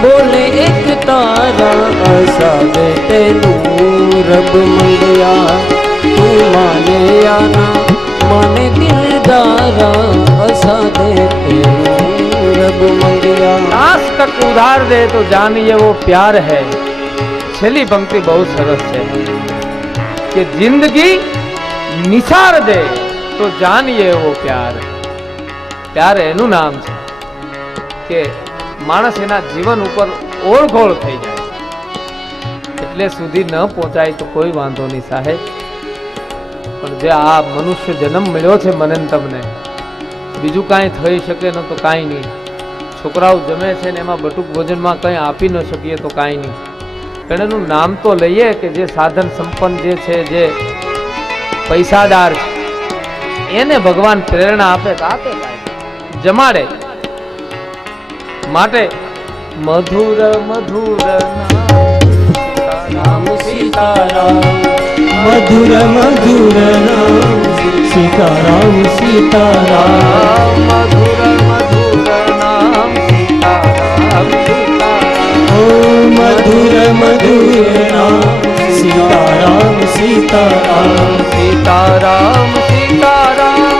बोले एक तारा असावे तेनू रब मंगया तू माने या ना माने दिलदारा असा दे तेनू रब मंगया। नास तक उधार दे तो जानिए वो प्यार है। छेली पंक्ति बहुत सरस है कि जिंदगी निसार दे तो जानिए वो प्यार। प्यार एनु नाम है કે માણસ એના જીવન ઉપર ઓળઘોળ થઈ જાય એટલે સુધી ન પહોંચાય તો કોઈ વાંધો નહીં સાહેબ, પણ જે આ મનુષ્ય જન્મ મળ્યો છે મને ને તમને, બીજું કાંઈ થઈ શકે ન તો કાંઈ નહીં. છોકરાઓ જમે છે ને એમાં બટુક ભોજનમાં કંઈ આપી ન શકીએ તો કાંઈ નહીં, પણ એનું નામ તો લઈએ કે જે સાધન સંપન્ન જે છે, જે પૈસાદાર છે, એને ભગવાન પ્રેરણા આપે તો આપે, જમાડે. માટે મધુર મધુર नाम सीताराम मधुर मधुर नाम सीताराम सीताराम मधुर मधुर नाम सीताराम सीताराम ओ मधुर मधुर नाम सीताराम सीताराम सीताराम सीताराम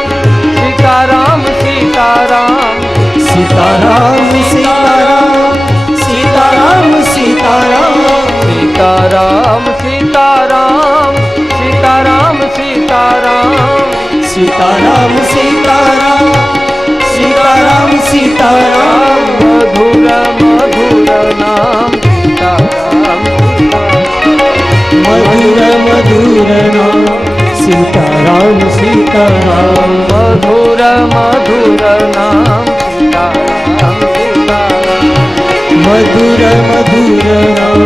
सीताराम सीताराम सीताराम सीताराम सीताराम सीताराम सीताराम सीताराम सीताराम सीताराम सीताराम सीताराम सीताराम सीताराम मधुर मधुर नाम सीताराम मधुर मधुर नाम सीताराम सीताराम मधुर मधुर नाम मधुर मधुर नाम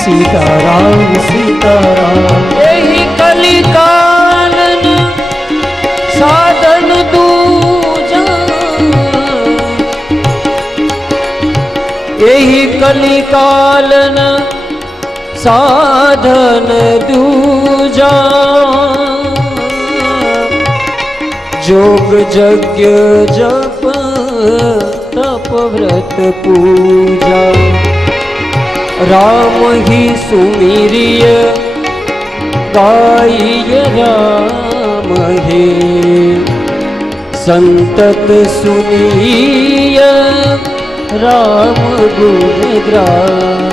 सीताराम सीताराम यही कलिकालन साधन दूजा यही कलिकालन साधन दूजा जोग यज्ञ जप तप व्रत पूजा राम ही सुमिरिय गाइय राम हे संतत सुनिय राम गुण ग्राम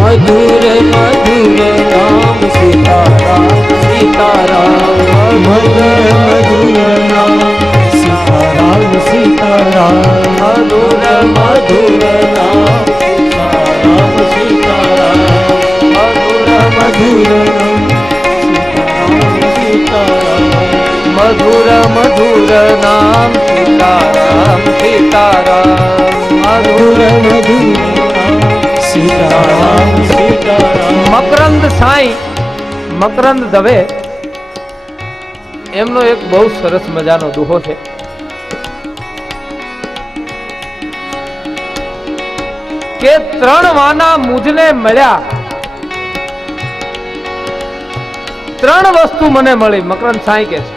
मधुर मधुर नाम सीताराम सीताराम मधुर मधुर नाम सीताराम सीताराम मधुर मधुर नाम सीताराम सीताराम मधुर मधुर नाम सीताराम सीताराम मधुर मधुर नाम सीताराम सीताराम मधुर मधुर नाम सीताराम सीताराम. મકરંદ સાંઈ મકરંદ દવે એમનો એક બહુ સરસ મજાનો દુહો છે કે ત્રણ વાના મુજને મળ્યા, ત્રણ વસ્તુ મને મળી. મકરંદ સાંઈ કે છે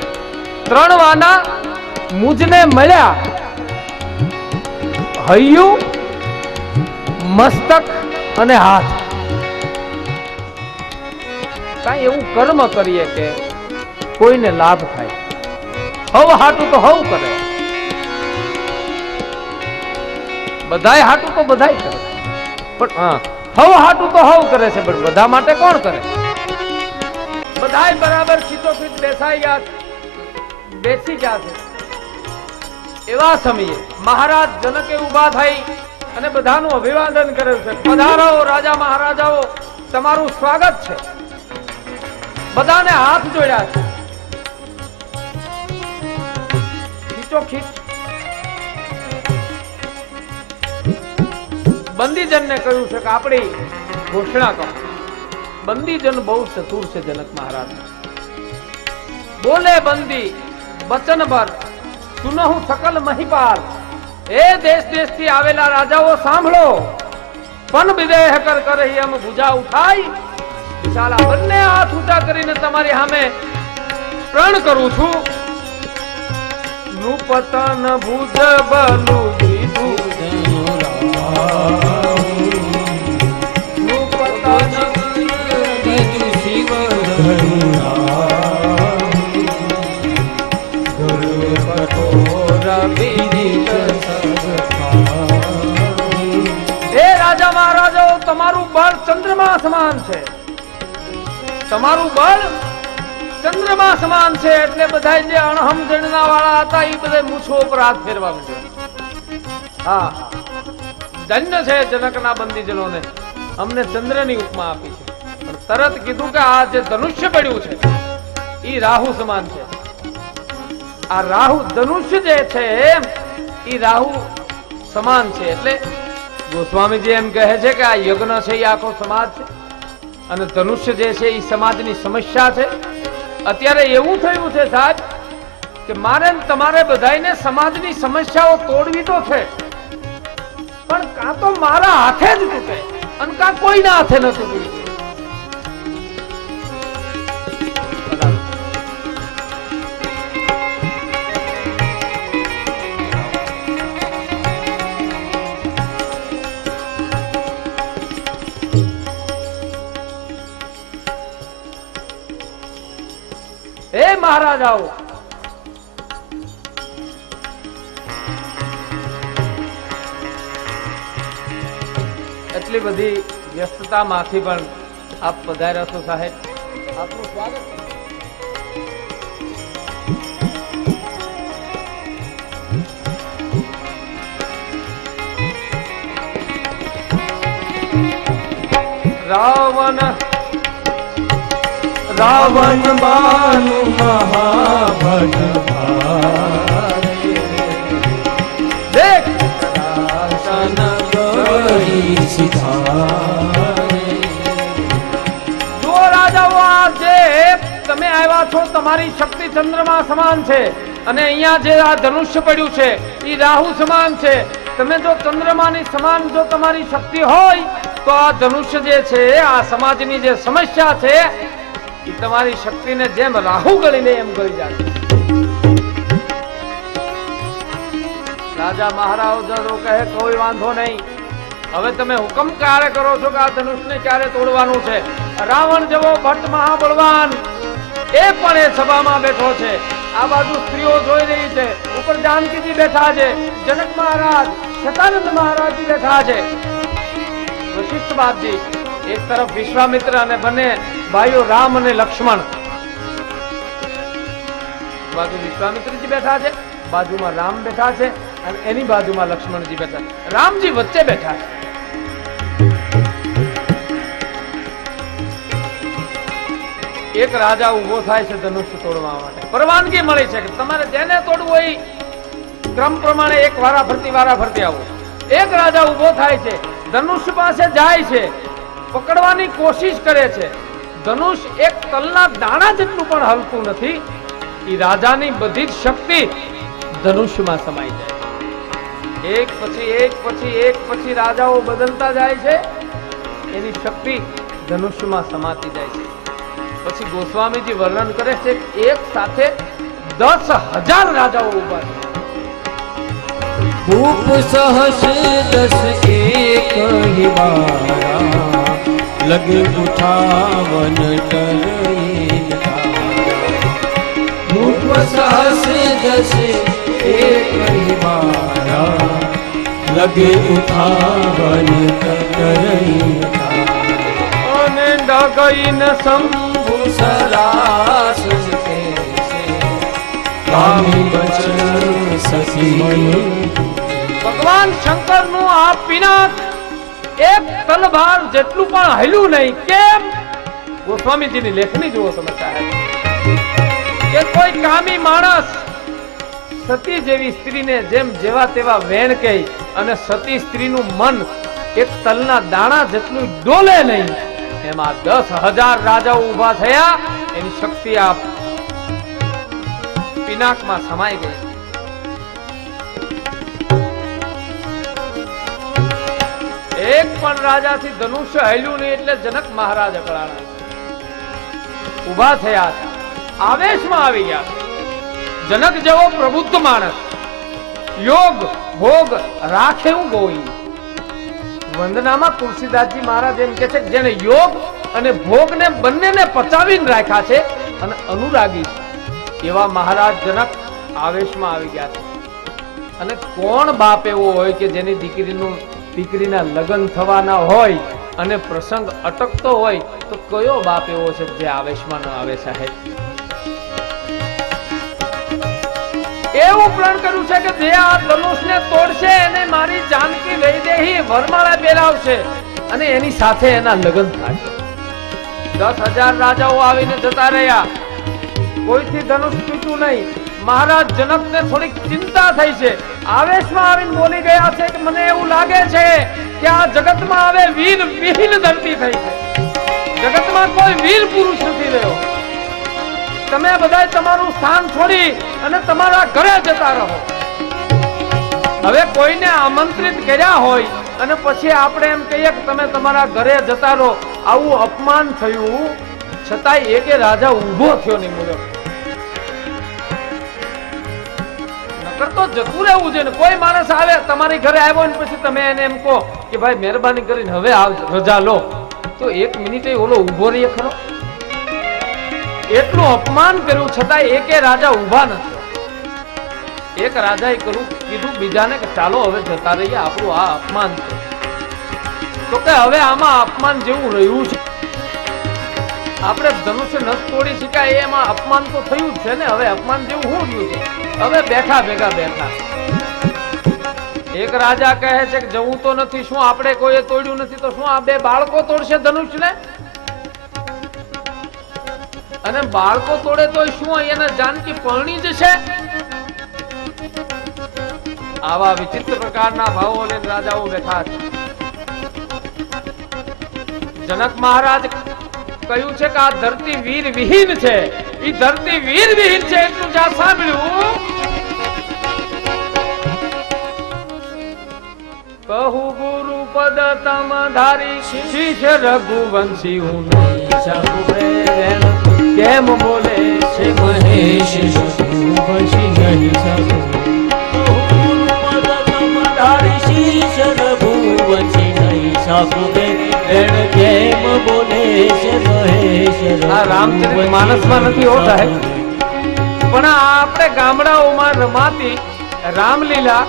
ત્રણ વાના મુજને મળ્યા, હૈયું, મસ્તક અને હાથ. કાંઈ એવું કર્મ કરીએ કે કોઈને લાભ થાય. હવ હાટું તો હવ કરે, બધાય હાટું તો બધાય કરે, પણ હવ હાટું તો હવ કરે છે, પણ બધા માટે કોણ કરે? બધાય બરાબર ખીચોખીચ બેસી ગયા છે. એવા સમયે મહારાજ જનકે ઉભા થઈ અને બધાનું અભિવાદન કર્યું છે. પધારો રાજા મહારાજાઓ, તમારું સ્વાગત છે. બધાને હાથ જોડ્યા છે. ખીચોખીચ બંદીજનને કહ્યું છે કે આપણી ઘોષણા કરો. બંદીજન બહુ ચતુર છે જનક મહારાજ. બોલે બંદી વચન ભર સુનહુ સકલ મહિપાલ. એ દેશ દેશ થી આવેલા રાજાઓ સાંભળો, પન વિદેહ કર કરી એમ ભુજા ઉઠાઈ વિશાલા બંને હાથ ઊંચા કરીને તમારી સામે પ્રણ કરું છું. નૃપતન ભુજ બલુ દીધું તમારું બળ ચંદ્રમા સમાન છે, તમારું બળ ચંદ્રમા સમાન છે. એટલે બધા જે અણહમજણના વાળા હતા એ બધા મૂછો ઉપર હાથ ફેરવા માંડ્યા. હા, ધન્ય છે જનકના બંદીજનોને, અમને ચંદ્રની ઉપમા આપી છે. પણ તરત કીધું કે આ જે ધનુષ્ય પડ્યું છે એ રાહુ સમાન છે. આ રાહુ ધનુષ્ય જે છે એ રાહુ સમાન છે. એટલે ગોસ્વામીજી એમ કહે છે કે આ યજ્ઞ છે એ આખો સમાજ છે અને ધનુષ્ય જે છે એ સમાજની સમસ્યા છે. અત્યારે એવું થયું છે સાહેબ કે મારે તમારે બધાને સમાજની સમસ્યાઓ તોડવી તો છે, પણ કાં તો મારા હાથે જ તૂટે અને કાં કોઈના હાથે ન તૂટવી. હે મહારાજાઓ, એટલી બધી વ્યસ્તતામાંથી પણ આપ પધાર્યા છો સાહેબ, આપનું સ્વાગત. રાવણ રાવણ બાનુ મહાભટ દેખ રાસન ગરી સિધારે. જો રાજાઓ, આ જે તમે આવ્યા છો તમારી શક્તિ ચંદ્રમા સમાન છે અને અહીંયા જે આ ધનુષ્ય પડ્યું છે એ રાહુ સમાન છે. તમે જો ચંદ્રમાની સમાન જો તમારી શક્તિ હોય તો આ ધનુષ્ય જે છે આ સમાજની જે સમસ્યા છે એ તમારી શક્તિને જેમ રાહુ ગળી લે એમ ગળી જાય. રાજા મહારાજો કહે કોઈ વાંધો નહીં, હવે તમે હુકમ ક્યારે કરો છો કે આ ધનુષને ક્યારે તોડવાનું છે? રાવણ જેવો ભટ્ટ મહાબળવાન એ પણ એ સભામાં બેઠો છે. આ બાજુ સ્ત્રીઓ જોઈ રહી છે, ઉપર જાનકીજી બેઠા છે, જનક મહારાજ, શતાનંદ મહારાજજી બેઠા છે, વશિષ્ઠ બાપજી, એક તરફ વિશ્વામિત્ર અને બંને ભાઈઓ રામ અને લક્ષ્મણ. બાજુ વિશ્વામિત્રજી બેઠા છે, બાજુમાં રામ બેઠા છે અને એની બાજુમાં લક્ષ્મણજી બેઠા છે. રામજી વચ્ચે બેઠા છે. એક રાજા ઉભો થાય છે ધનુષ્ય તોડવા માટે, પરવાનગી મળી છે કે તમારે જેને તોડવું હોય ક્રમ પ્રમાણે એક વારા ફરતી આવો. એક રાજા ઉભો થાય છે, ધનુષ્ય પાસે જાય છે, પકડવાની કોશિશ કરે છે. ધનુષ એક તલના દાણા જેટલું પણ હલતું નથી. એ રાજાની બધી જ શક્તિ ધનુષ્યમાં સમાઈ જાય. એક પછી રાજાઓ બદલતા જાય છે, એની શક્તિ ધનુષ્યમાં સમાતી જાય છે. પછી ગોસ્વામીજી વર્ણન કરે છે એક સાથે 10,000 રાજાઓ ઉભા છે. ભૂપ સહસ 10 એક હી બારા, લગે ઉઠાવન ટરઈન તારા. ભૂપ સહસ 10 એક હી બારા, લગે ઉઠાવન ટરઈન તારા. અને ડગઈન શંભુ સરાસ કે કામી બચન સખી. ભગવાન શંકર નું આ પિનાક એક તલભાર જેટલું પણ હલ્યું નહીં. કેમ? ગોસ્વામીજીની લેખની જુઓ તમે સાહેબ, કે કોઈ કામી માણસ સતી જેવી સ્ત્રીને જેમ જેવા તેવા વેણ કહી અને સતી સ્ત્રીનું મન એક તલના દાણા જેટલું ડોલે નહીં, એમાં 10,000 રાજાઓ ઉભા થયા. એની શક્તિ આ પિનાકમાં સમાઈ ગઈ. એક પણ રાજાથી ધનુષ્ય હલ્યું નહીં એટલે જનક મહારાજ અકળાણા, ઉભા થયા, આવેશમાં આવી ગયા. જનક જેવો પ્રબુદ્ધ માણસ, યોગ ભોગ રાખે હું ગોઈ. વંદનામાં તુલસીદાસજી મહારાજ એમ કે છે કે જેને યોગ અને ભોગને બંનેને પચાવીને રાખ્યા છે અને અનુરાગી એવા મહારાજ જનક આવેશમાં આવી ગયા છે. અને કોણ બાપ એવો હોય કે જેની દીકરીના લગ્ન થવાના હોય અને પ્રસંગ અટકતો હોય તો કયો બાપ એવો છે જે આવેશમાં ન આવે સાહેબ? એવું પ્રણ કર્યું છે કે જે આ ધનુષને તોડશે એને મારી જાનકી વૈદેહી વરમાળા પહેરાવશે અને એની સાથે એના લગ્ન થશે. 10,000 રાજાઓ આવીને જતા રહ્યા, કોઈથી ધનુષ તૂટ્યું નહીં. મહારાજ જનકને થોડીક ચિંતા થઈ છે, આવેશમાં આવીને બોલી ગયા છે કે મને એવું લાગે છે કે આ જગતમાં હવે વીર વિહીન ધરતી થઈ છે. જગતમાં કોઈ વીર પુરુષ નથી રહ્યો. તમે બધાય તમારું સ્થાન છોડી અને તમારા ઘરે જતા રહો. હવે કોઈને આમંત્રિત કર્યા હોય અને પછી આપણે એમ કહીએ કે તમે તમારા ઘરે જતા રહો, આવું અપમાન થયું. છતાંય એકે રાજા ઊભો થયો નહીં બોલ્યો. નકર તો જતું રહેવું છે ને. કોઈ માણસ આવે તમારી ઘરે આવ્યો ને પછી તમે એને એમ કહો કે ભાઈ મહેરબાની કરીને હવે રજા લો, તો 1 મિનિટે ઓલો ઊભો રહીએ ખરો? એટલું અપમાન કર્યું છતાં એકે રાજા ઊભા નથી. એક રાજાએ કીધું બીજાને કે ચાલો હવે જતા રહીએ, આપણું આ અપમાન છે. તો કે હવે આમાં અપમાન જેવું રહ્યું છે, આપણે ધનુષ્ય ન તોડી શકાય એમાં અપમાન તો થયું જ છે ને. હવે અપમાન જેવું શું રહ્યું છે? હવે બેઠા ભેગા બેઠા. એક રાજા કહે છે કે જવું તો નથી, શું આપણે કોઈએ તોડ્યું નથી તો શું આ 2 બાળકો તોડશે ધનુષ્યને? અને બાળકો તોડે તો શું અહીંયા જાનકી પરણી જશે? આવા વિચિત્ર પ્રકારના ભાવો લઈને રાજાઓ બેઠા છે. જનક મહારાજ કહ્યું છે કે આ ધરતી વીર વિહીન છે. એ ધરતી વીર વિહીન છે એટલું જ્યાં સાંભળ્યું, કહું ગુરુ પદ તમ ધારી શીશ રઘુવંશી હું નહીં શકું પ્રેરણ. કેમ બોલે છે મહેશ રઘુવંશી નહીં શકું? રામચરિત માનસમાં નથી હોતા હે, પણ આપણે ગામડાઓમાં રમાતી રામલીલા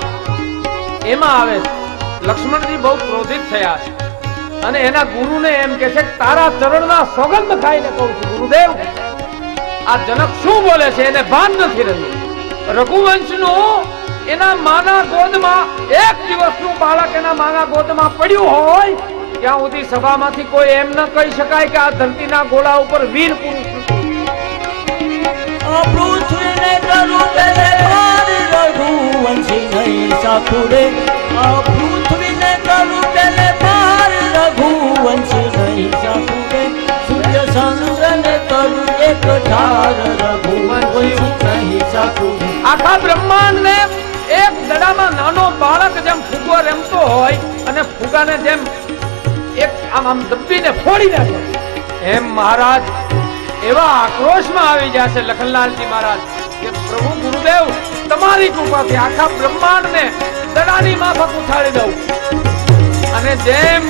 એમાં આવે છે. લક્ષ્મણજી બહુ ક્રોધિત થયા છે અને એના ગુરુને એમ કે છે કે તારા ચરણના સોગંદ ખાઈને કહું છું ગુરુદેવ, આ જનક શું બોલે છે એને ભાન નથી રહ્યું. રઘુવંશનું એના માના ગોદમાં 1 દિવસનું બાળક એના માના ગોદમાં પડ્યું હોય ત્યાં સુધી સભામાંથી કોઈ એમ ન કહી શકાય કે આ ધરતીના ગોળા ઉપર વીર પુરુષ પૃથ્વીને કરું પેલે ભાર રઘુવંશી નહીં સાખું રે. પૃથ્વીને કરું પેલે ભાર રઘુવંશી નહીં સાખું રે. સૂર્ય ચંદ્રને કરું એક ધાર રઘુવંશી નહીં સાખું રે. આખા બ્રહ્માંડને એક દડામાં નાનો બાળક જેમ ફુગો રમતો હોય અને ફુગાને જેમ એક આમ દબ્બીને ફોડી નાખે એમ મહારાજ એવા આક્રોશમાં આવી જશે લખનલાલજી મહારાજ કે પ્રભુ ગુરુદેવ તમારી કૃપાથી આખા બ્રહ્માંડને દડાની માફક ઉઠાડી દઉં. અને જેમ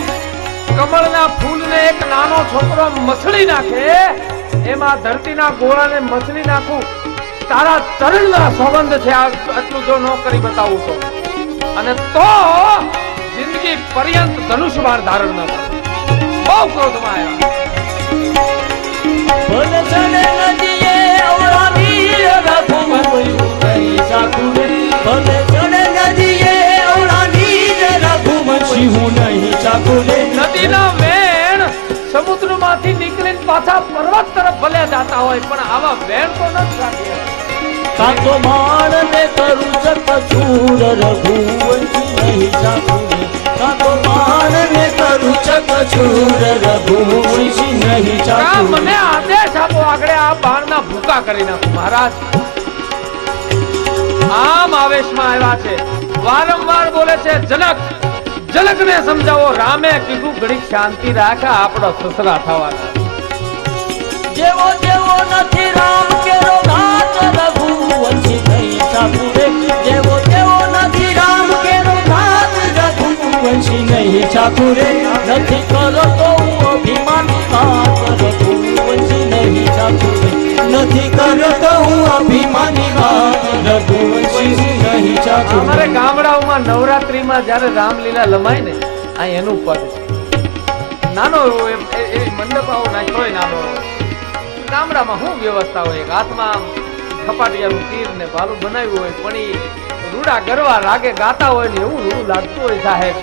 કમળના ફૂલને એક નાનો છોકરો મસળી નાખે એમાં ધરતીના ગોળાને મસળી નાખું. તારા ચરણના સંબંધ છે, આટલું જો ન કરી બતાવું તો, અને તો જિંદગી પર્યંત ધનુષ બાણ ધારણ ન કરું. બહુ ક્રોધમાં આવ્યા. નદીના વેણ સમુદ્રમાંથી નીકળીને પાછા પર્વત તરફ ભલે જતા હોય પણ આવા વેણ તો ન થાય. કાતો માણને કરું ચકચૂર રઘુવંશી નહીં સાખું રે. કાતો માણને કરું ચકચૂર રઘુવંશી નહીં સાખું રે. મને આદેશ આપો આગળ આ બાણના ભૂકા કરી નાખું મહારાજ. આમ આવેશમાં આવ્યા છે, વારંવાર બોલે છે જનક. જનકને સમજાવો. રામે કીધું ઘડીક શાંતિ રાખા, આપણો સસરા થવાના. જેવો જેવો નથી રામ કેરો નાથ રઘુવંશી નહીં સાખું રે. જેવો જેવો નથી રામ કેરો નાથ રઘુવંશી નહીં સાખું રે. નથી કરો તો હું અભિમાની વાત રઘુવંશી નહીં સાખું રે. નથી કરો તો હું અભિમાની વાત રઘુવંશી નહીં સાખું. અમારે ગામડાઓમાં નવરાત્રીમાં જ્યારે રામલીલા લમાય ને આ એનું પદ છે. નાનો એવો એવી મંડપ આવો નાખ્યો હોય નાનો. ગામડામાં શું વ્યવસ્થા હોય? એક હાથમાં ખપાટિયાનું તીર ને ભાલું બનાવ્યું હોય, પણ ઈ રૂડા ગરવા રાગે ગાતા હોય ને એવું રૂડું લાગતું હોય સાહેબ.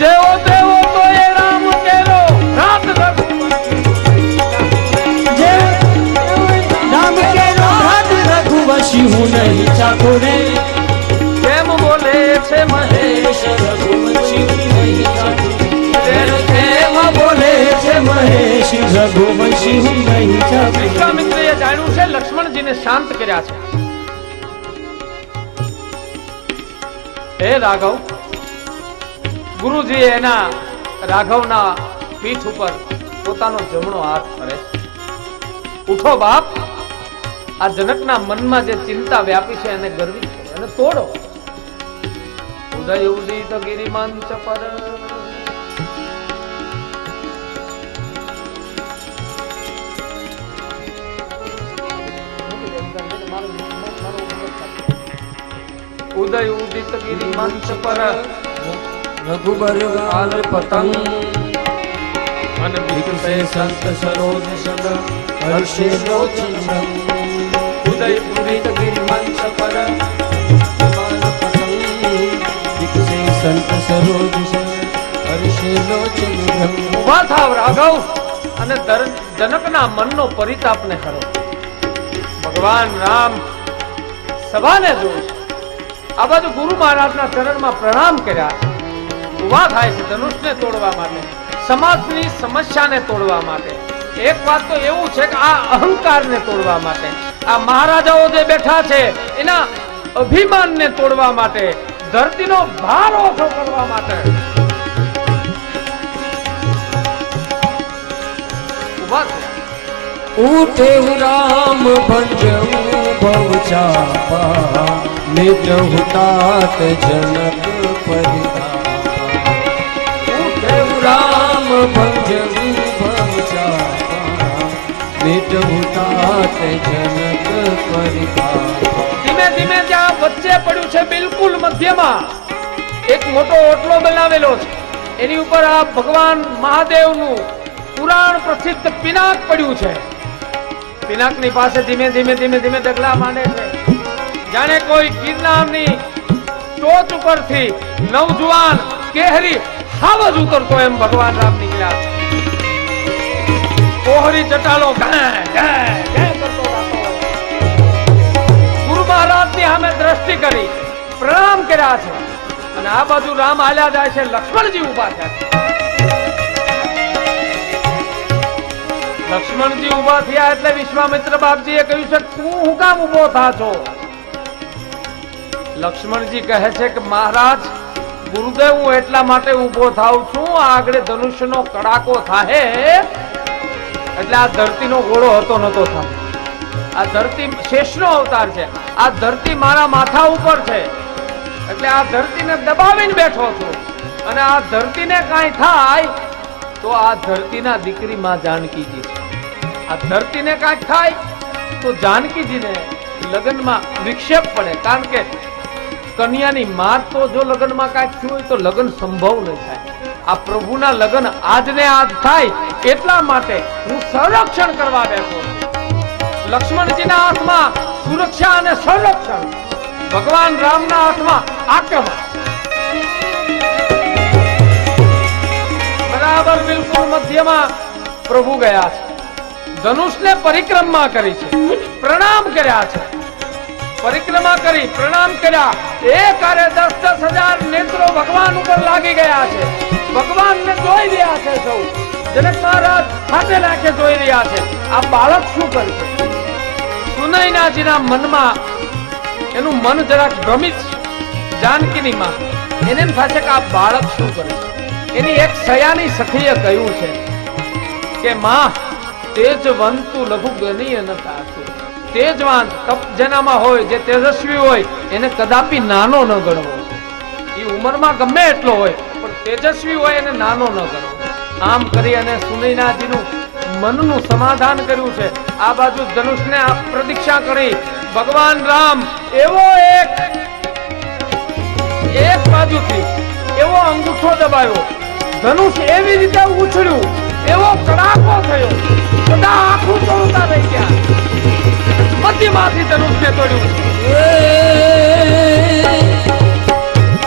જેવો તેવો તો એ રામ કેલો રાત રામ કેલો રાત રઘુવંશી હું નહીં ચાકુરે. કેમ બોલે છે મહેશ રઘુવંશી હું નહીં ચાકુરે. કેમ બોલે છે મહેશ રઘુવંશી હું નહીં ચાકુરે. વિશ્વામિત્રએ જાણ્યું છે, લક્ષ્મણજીને શાંત કર્યા છે. હે રાઘવ, ગુરુજી એના રાઘવના પીઠ ઉપર પોતાનો જમણો હાથ ફરે. ઉઠો બાપ, આ જનકના મનમાં જે ચિંતા વ્યાપી છે એને ગર્વિત કરો અને તોડો. ઉદય ઉદિત ગિરિમાંચ પર ઉદય ઉદિત ગિરિમાંચ પર રઘુબર કાલ પતંગ અને વિકસે સંત સરોજ સદ હર્ષે લોચન ઉદય ઉદિત ગિરિમંચ પર કાલ પતંગ વિકસે સંત સરોજ સદ હર્ષે લોચન. ઉભા થાવ રાઘવ અને જનકના મનનો પરિતાપને કરો. ભગવાન રામ સભાને જોઈ, આ બાજુ ગુરુ મહારાજના ચરણમાં પ્રણામ કર્યા. ઉભા થાય છે ધનુષને તોડવા માટે, સમાજની સમસ્યાને તોડવા માટે. એક વાત તો એવું છે કે આ અહંકારને તોડવા માટે, આ મહારાજાઓ જે બેઠા છે એના અભિમાનને તોડવા માટે, ધરતીનો ભાર ઓછો કરવા માટે. ઉભા થયા. ઉઠે રામ ભંજવું ભવ ચાપા નિજ હુતાત જનક પરિતાપા. ઉઠે રામ ભંજવું ભવ ચાપા નિજ હુતાત જનક પરિતાપા. ધીમે ધીમે ત્યાં વચ્ચે પડ્યું છે, બિલકુલ મધ્યમાં એક મોટો ઓટલો બનાવેલો છે. એની ઉપર આ ભગવાન મહાદેવનું પુરાણ પ્રસિદ્ધ પિનાક પડ્યું છે. પિનાકની પાસે ધીમે ધીમે ધીમે ધીમે ડગલા માંડે છે, જાણે કોઈ ગિરનારની ટોચ ઉપરથી નવજુવાન કેહરી હાવજ ઉતરતો એમ ભગવાન રામ નીકળ્યા છે. કોહરી ચટાલો કરતો જાતો હોય. ગુરુ મહારાજની સામે દ્રષ્ટિ કરી પ્રણામ કર્યા છે અને આ બાજુ રામ હાલ્યા જાય છે. લક્ષ્મણજી ઉભા થયા છે. લક્ષ્મણજી ઉભા થયા એટલે વિશ્વામિત્ર બાપજીએ કહ્યું છે, તું હું કામ ઉભો થા છો? લક્ષ્મણજી કહે છે કે મહારાજ ગુરુદેવ, હું એટલા માટે ઉભો થાઉં છું, આગળ ધનુષ્યનો કડાકો થાહે એટલે આ ધરતીનો ગોળો હતો નતો થાય. આ ધરતી શેષનો અવતાર છે, આ ધરતી મારા માથા ઉપર છે એટલે આ ધરતીને દબાવીને બેઠો છું. અને આ ધરતીને કાંઈ થાય તો આ ધરતીના દીકરી માં જાનકીજી છે. આ ધરતીને કાંઈક થાય તો જાનકીજીને લગ્નમાં વિક્ષેપ પડે, કારણ કે કન્યાની માત તો જો લગ્નમાં કાંઈક થયું હોય તો લગ્ન સંભવ નહીં થાય. આ પ્રભુના લગ્ન આજને આજ થાય એટલા માટે હું સંરક્ષણ કરવા બેઠો છું. લક્ષ્મણજીના હાથમાં સુરક્ષા અને સંરક્ષણ, ભગવાન રામના હાથમાં આક્રમણ. બરાબર બિલકુલ મધ્યમાં પ્રભુ ગયા છે. ધનુષને પરિક્રમા કરી છે, પ્રણામ કર્યા છે. પરિક્રમા કરી પ્રણામ કર્યા. એક હારે 10,000 નેત્રો ભગવાન ઉપર લાગી ગયા છે. ભગવાનને જોઈ રહ્યા છે સૌ. જનક મહારાજ હાથે લાખે જોઈ રહ્યા છે. આ બાળક શું કરશે? સુનયનાજીના મનમાં એનું મન જરાક ભ્રમિત છે. જાનકીની માં એને એમ થાય છે કે આ બાળક શું કરે? એની એક સયાની સખીએ કહ્યું છે કે માં, તેજવંતુ લઘુ ગણીય ન થાતું. તેજવાન તપ જેનામાં હોય, જે તેજસ્વી હોય એને કદાપી નાનો ન ગણવો. એ ઉંમરમાં ગમે એટલો હોય પણ તેજસ્વી હોય એને નાનો ન ગણવો. આમ કરી અને સુનયનાજીનું મનનું સમાધાન કર્યું છે. આ બાજુ ધનુષને આ પ્રતીક્ષા કરી ભગવાન રામ એવો એક બાજુથી એવો અંગૂઠો દબાવ્યો, ધનુષ એવી રીતે ઉછળ્યું, એવો કડાકો થયો, બધા આખું તોડતા રહી ગયા. મધ્યમાંથી ધનુષને તોડ્યું.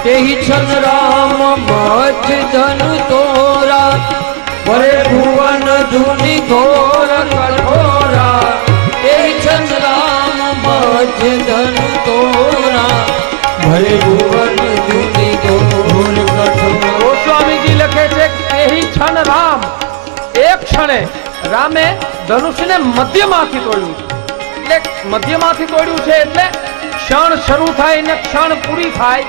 તેહી છન રામ મત ધન તોરા, પરે ભુવન ધુની ઘોર કઠોરા. તેહી છન રામ મત ધન તોરા, પરે ભુવન ધુની ઘોર કઠોરા. ગોસ્વામીજી લખે છે કે તેહી છન રામ, એક ક્ષણે રામે ધનુષને મધ્યમાંથી તોડ્યું. એટલે મધ્યમાંથી તોડ્યું છે એટલે ક્ષણ શરૂ થાય ને ક્ષણ પૂરી થાય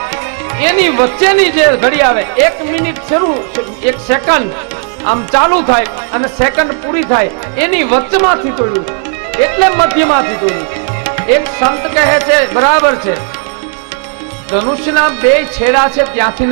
એની વચ્ચેની જે ઘડી આવે, 1 મિનિટ શરૂ, 1 સેકન્ડ આમ ચાલુ થાય અને સેકન્ડ પૂરી થાય એની વચ્ચેમાંથી તોડ્યું, એટલે મધ્યમાંથી તોડ્યું. એક સંત કહે છે બરાબર છે, ધનુષના 2 છેડા છે ત્યાંથી